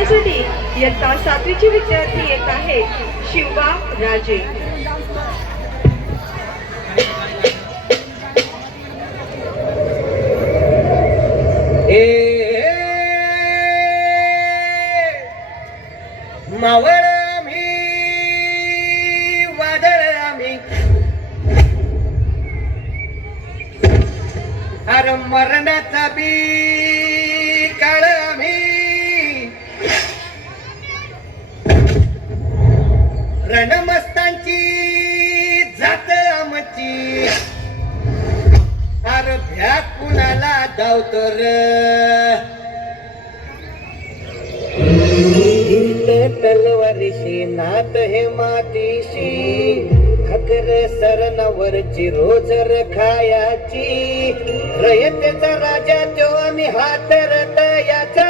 आपल्यासाठी इयत्ता 7वीची विद्यार्थी येत आहे शिवबा राजे. मावळ आम्ही वादळ आम्ही अरे मरणाचा बी काळ आम्ही रणमस्तांची जात आमची अरे भ्या कुणाला धावतो र तलवारीशी नात हे मातीशी हकर सरणावरची रोजर खायाची रयतेचा राजा तो आम्ही हातरत याचा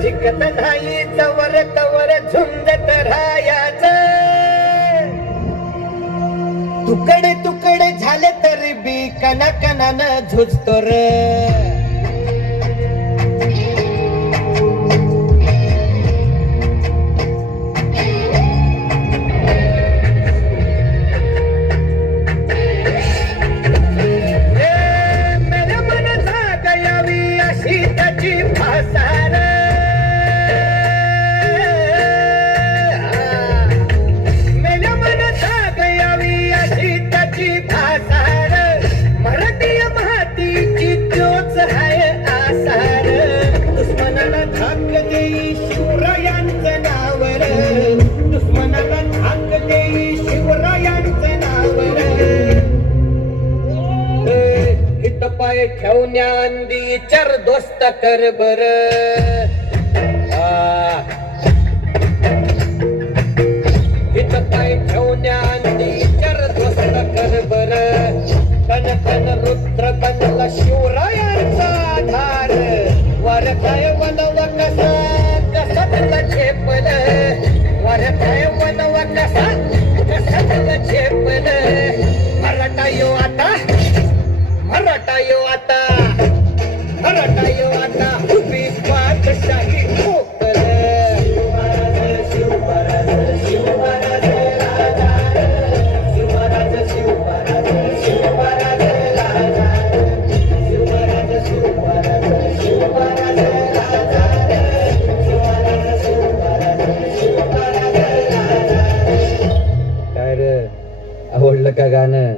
जिकत नाही चवर तवर झुंजत राहायच तुकडे तुकडे झाले तरी बी कणाकणानं झुजतो र पाय ठेवण्याआधी चर दोस्त कर बर इथं पाय ठेवण्याआधी चर दोस्त कर बर कन कन रुद्र बनला शिवरायांचा आधार वर काय वनव कसा कसा तुला झेपल वर काय वनव कसा कसा तुला झेपल मराठा यो आता मराठा यो आता मराठा यो आता उभी पाठशाही ठोकल शिवराज शिवराज राजा शिवराज शिवराज शिवराज राजा शिवराज शिवराज शिवराज राजा शिवराज शिवराज शिवराज राजा. काय रे आवडलं का गाणं?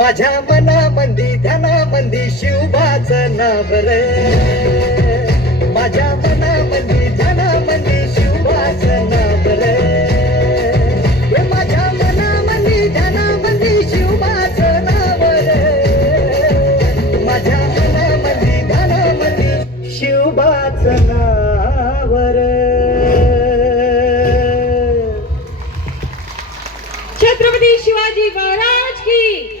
माझ्या मनामंदी धनामंदी शिवबाचं नाव रे माझ्या मनामंदी धनामंदी शिवबाचं नाव रे माझ्या मनामंदी धनामंदी शिवबाचं नाव रे माझ्या मनामंदी धनामंदी शिवबाचं नाव रे. छत्रपती शिवाजी महाराज की